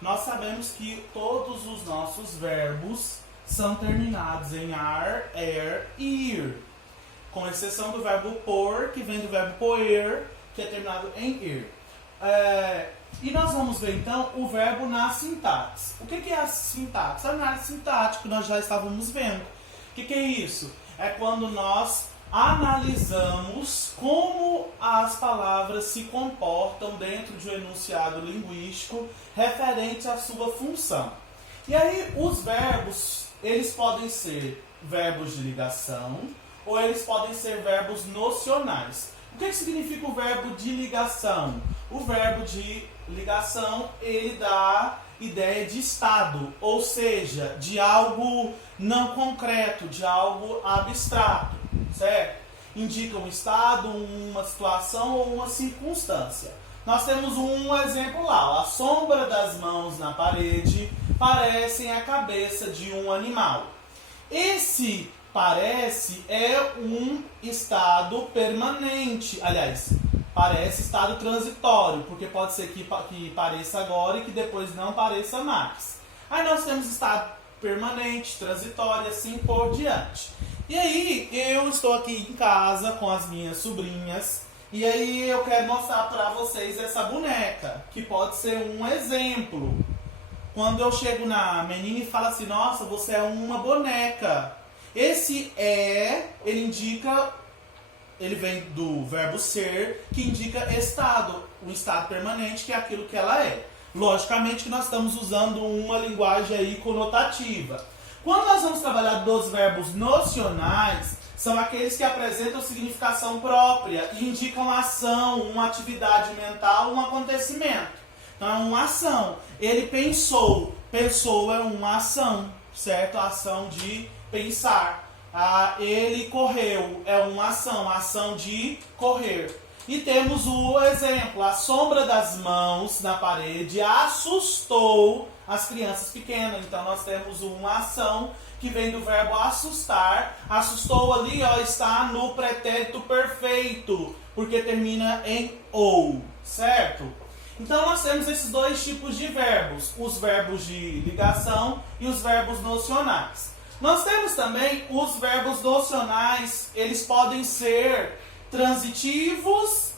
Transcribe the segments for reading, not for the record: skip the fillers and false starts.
Nós sabemos que todos os nossos verbos são terminados em ar, er e ir, com exceção do verbo pôr, que vem do verbo poer, que é terminado em ir. E nós vamos ver então o verbo na sintaxe. O que é a sintaxe? A análise sintática, nós já estávamos vendo. O que é isso? É quando nós analisamos como as palavras se comportam dentro de um enunciado linguístico referente à sua função. E aí os verbos, eles podem ser verbos de ligação ou eles podem ser verbos nocionais. O que significa o verbo de ligação? O verbo de ligação, ele dá ideia de estado, ou seja, de algo não concreto, de algo abstrato, certo? Indica um estado, uma situação ou uma circunstância. Nós temos um exemplo lá, a sombra das mãos na parede parecem a cabeça de um animal. Esse parece é um estado permanente, aliás, parece estado transitório, porque pode ser que pareça agora e que depois não pareça mais. Aí nós temos estado permanente, transitório, assim por diante. E aí eu estou aqui em casa com as minhas sobrinhas e aí eu quero mostrar para vocês essa boneca, que pode ser um exemplo. Quando eu chego na menina e falo assim, nossa, você é uma boneca. Esse ele indica, ele vem do verbo ser, que indica estado, um estado permanente, que é aquilo que ela é. Logicamente que nós estamos usando uma linguagem aí conotativa. Quando nós vamos trabalhar dos verbos nocionais, são aqueles que apresentam significação própria e indicam ação, uma atividade mental, um acontecimento. Então é uma ação. Ele pensou. Pensou é uma ação, certo? A ação de pensar. Ele correu é uma ação, a ação de correr. E temos o exemplo, a sombra das mãos na parede assustou as crianças pequenas. Então nós temos uma ação que vem do verbo assustar. Assustou ali, está no pretérito perfeito, porque termina em ou, certo? Então nós temos esses dois tipos de verbos, os verbos de ligação e os verbos nocionais. Nós temos também os verbos nocionais, eles podem ser transitivos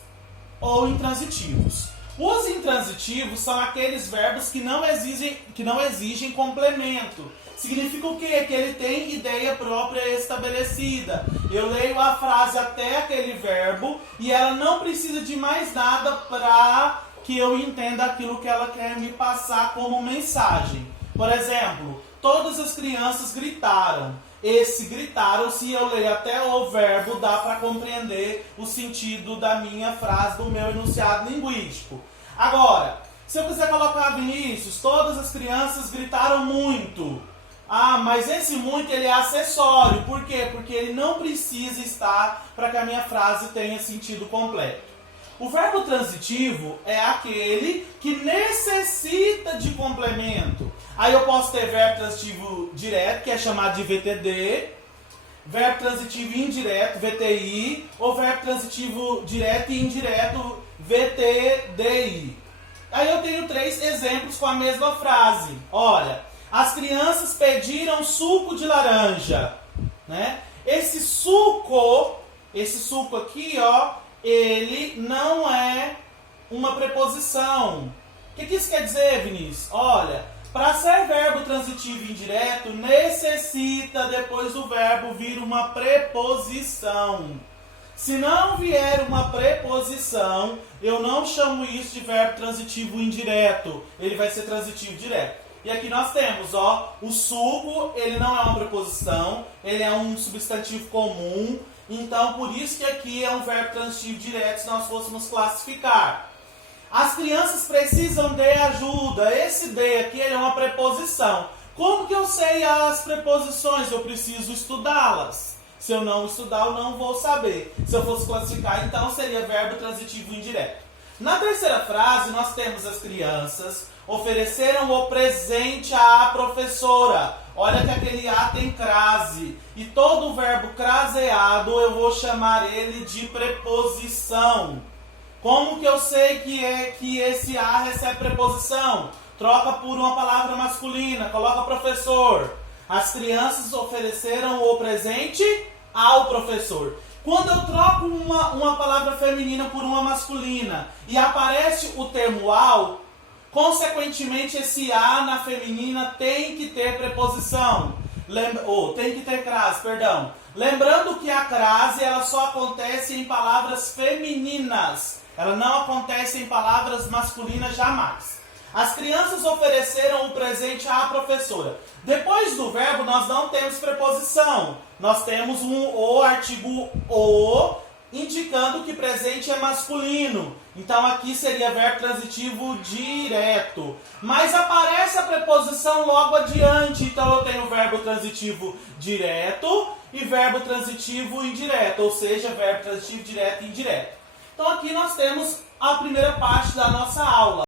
ou intransitivos. Os intransitivos são aqueles verbos que não exigem complemento. Significa o quê? Que ele tem ideia própria estabelecida. Eu leio a frase até aquele verbo e ela não precisa de mais nada para que eu entenda aquilo que ela quer me passar como mensagem. Por exemplo, todas as crianças gritaram. Esse gritaram, se eu ler até o verbo, dá para compreender o sentido da minha frase, do meu enunciado linguístico. Agora, se eu quiser colocar, Vinícius, todas as crianças gritaram muito. Mas esse muito ele é acessório. Por quê? Porque ele não precisa estar para que a minha frase tenha sentido completo. O verbo transitivo é aquele que necessita de complemento. Aí eu posso ter verbo transitivo direto, que é chamado de VTD, verbo transitivo indireto, VTI, ou verbo transitivo direto e indireto, VTDI. Aí eu tenho 3 exemplos com a mesma frase. Olha, as crianças pediram suco de laranja, né? Esse suco aqui, ele não é uma preposição. O que isso quer dizer, Vinícius? Olha, para ser verbo transitivo indireto, necessita depois do verbo vir uma preposição. Se não vier uma preposição, eu não chamo isso de verbo transitivo indireto. Ele vai ser transitivo direto. E aqui nós temos, o suco, ele não é uma preposição, ele é um substantivo comum. Então, por isso que aqui é um verbo transitivo direto, se nós fôssemos classificar. As crianças precisam de ajuda. Esse de aqui ele é uma preposição. Como que eu sei as preposições? Eu preciso estudá-las. Se eu não estudar, eu não vou saber. Se eu fosse classificar, então seria verbo transitivo indireto. Na terceira frase, nós temos as crianças ofereceram o presente à professora. Olha que aquele A tem crase. E todo o verbo craseado eu vou chamar ele de preposição. Como que eu sei que esse A recebe preposição? troca por uma palavra masculina, coloca professor. As crianças ofereceram o presente ao professor. Quando eu troco uma palavra feminina por uma masculina e aparece o termo ao, consequentemente esse a na feminina tem que ter preposição. Tem que ter crase, perdão. Lembrando que a crase ela só acontece em palavras femininas. Ela não acontece em palavras masculinas jamais. As crianças ofereceram o presente à professora. Depois do verbo, nós não temos preposição. Nós temos o artigo o, indicando que presente é masculino. Então aqui seria verbo transitivo direto. Mas aparece a preposição logo adiante. Então eu tenho verbo transitivo direto e verbo transitivo indireto. Ou seja, verbo transitivo direto e indireto. Então aqui nós temos a primeira parte da nossa aula.